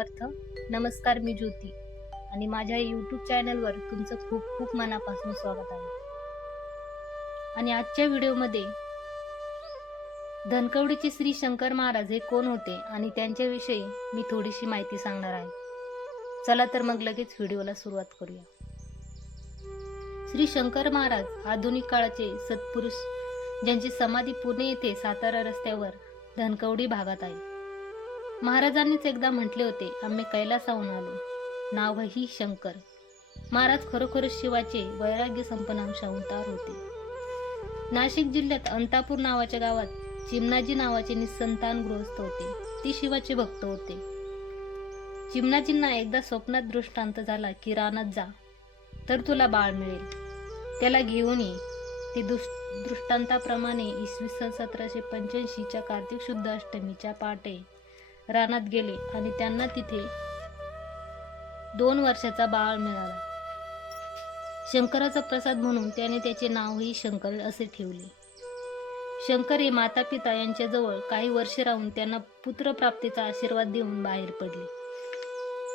समर्थ. नमस्कार, मी ज्योती आणि माझ्या यूट्यूब चॅनलवर तुमचं खूप खूप मनापासून स्वागत आहे. आणि आजच्या व्हिडिओमध्ये धनकवडीचे श्री शंकर महाराज हे कोण होते आणि त्यांच्याविषयी मी थोडीशी माहिती सांगणार आहे. चला तर मग लगेच व्हिडिओला सुरुवात करूया. श्री शंकर महाराज आधुनिक काळाचे सत्पुरुष ज्यांची समाधी पुणे येथे सातारा रस्त्यावर धनकवडी भागात आहे. महाराजांनीच एकदा म्हटले होते, आम्ही कैलासाहून आलो, नावही शंकर. महाराज खरोखरच शिवाचे वैराग्य संपन्न अंशावतार होते. नाशिक जिल्ह्यात अंतापूर नावाच्या गावात चिमणाजी नावाचे निसंतान गृहस्थ होते. ते शिवाचे भक्त होते. चिमणाजींना एकदा स्वप्नात दृष्टांत झाला की रानात जा तर तुला बाळ मिळेल, त्याला घेऊन ये. ते दृष्टांताप्रमाणे इसवी सन 1785च्या कार्तिक शुद्ध अष्टमीच्या पहाटे रानात गेले आणि त्यांना तिथे 2 वर्षाचा बाळ मिळाला. शंकराचा प्रसाद म्हणून त्याने त्याचे नावही शंकर असे ठेवले. शंकर हे माता पिता यांच्याजवळ काही वर्षे राहून त्यांना पुत्रप्राप्तीचा आशीर्वाद देऊन बाहेर पडले.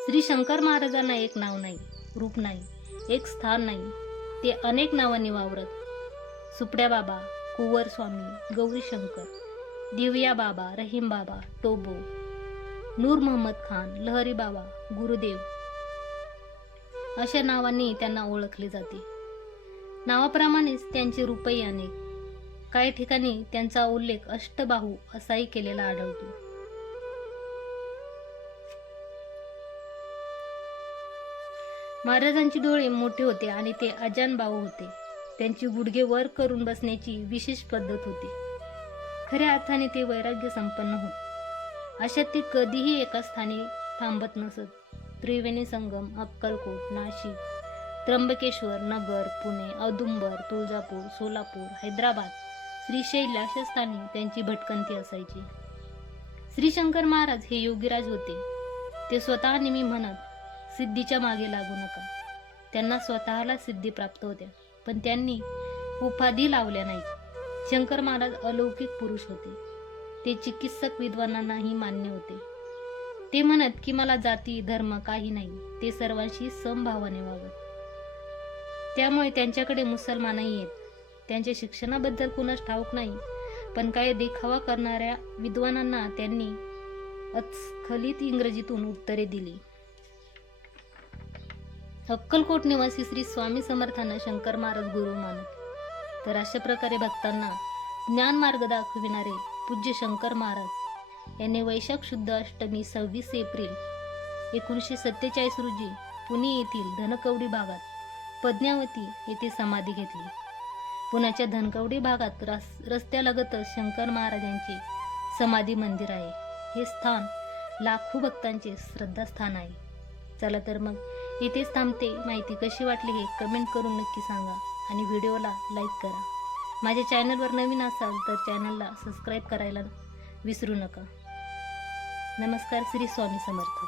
श्री शंकर महाराजांना एक नाव नाही, रूप नाही, एक स्थान नाही. ते अनेक नावांनी वावरत. सुपड्या बाबा, कुंवर स्वामी, गौरी शंकर, दिव्या बाबा, रहीम बाबा, टोबो, नूर मोहम्मद खान, लहरी बाबा, गुरुदेव अशा नावांनी त्यांना ओळखले जाते. नावाप्रमाणेच त्यांचे रूपही अनेक. काही ठिकाणी त्यांचा उल्लेख अष्टबाहू असाही केलेला आढळतो. महाराजांची डोळे मोठे होते आणि ते अजानबाहू होते. त्यांची गुडघे वर करून बसण्याची विशेष पद्धत होती. खऱ्या अर्थाने ते वैराग्य संपन्न होत. अशात ते कधीही एका स्थानी थांबत नसत. त्रिवेणी संगम, अक्कलकोट, नाशिक, त्र्यंबकेश्वर, नगर, पुणे, औदुंबर, तुळजापूर, सोलापूर, हैदराबाद, श्रीशैल अशा स्थानी त्यांची भटकंती असायची. श्री शंकर महाराज हे योगीराज होते. ते स्वतः नेहमी म्हणत, सिद्धीच्या मागे लागू नका. त्यांना स्वतःला सिद्धी प्राप्त होत्या, पण त्यांनी उपाधी लावल्या नाहीत. शंकर महाराज अलौकिक पुरुष होते. ते चिकित्सक विद्वानांनाही मान्य होते. ते म्हणत की मला जाती धर्म काही नाही, ते सर्वांशी समभावाने वागत. त्यामुळे त्यांच्याकडे मुसलमानही येत. त्यांच्या शिक्षणाबद्दल कुणास ठाऊक नाही, पण काही देखावा करणाऱ्या विद्वानांना त्यांनी अस्खलित इंग्रजीतून उत्तरे दिली. अक्कलकोट निवासी श्री स्वामी समर्थांना शंकर महाराज गुरु मानत. तर अशा प्रकारे भक्तांना ज्ञान मार्ग दाखविणारे पूज्य शंकर महाराज यांनी वैशाख शुद्ध अष्टमी 26 एप्रिल 1947 रोजी पुणे येथील धनकवडी भागात पद्मावती येथे समाधी घेतली. पुण्याच्या धनकवडी भागात रस्त्यालगतच शंकर महाराजांचे समाधी मंदिर आहे. हे स्थान लाखो भक्तांचे श्रद्धास्थान आहे. चला तर मग इथेच थांबते. माहिती कशी वाटली हे कमेंट करून नक्की सांगा आणि व्हिडिओला लाईक करा. माझ्या चॅनलवर नवीन असाल तर चॅनलला सबस्क्राईब करायला विसरू नका. नमस्कार. श्री स्वामी समर्थ.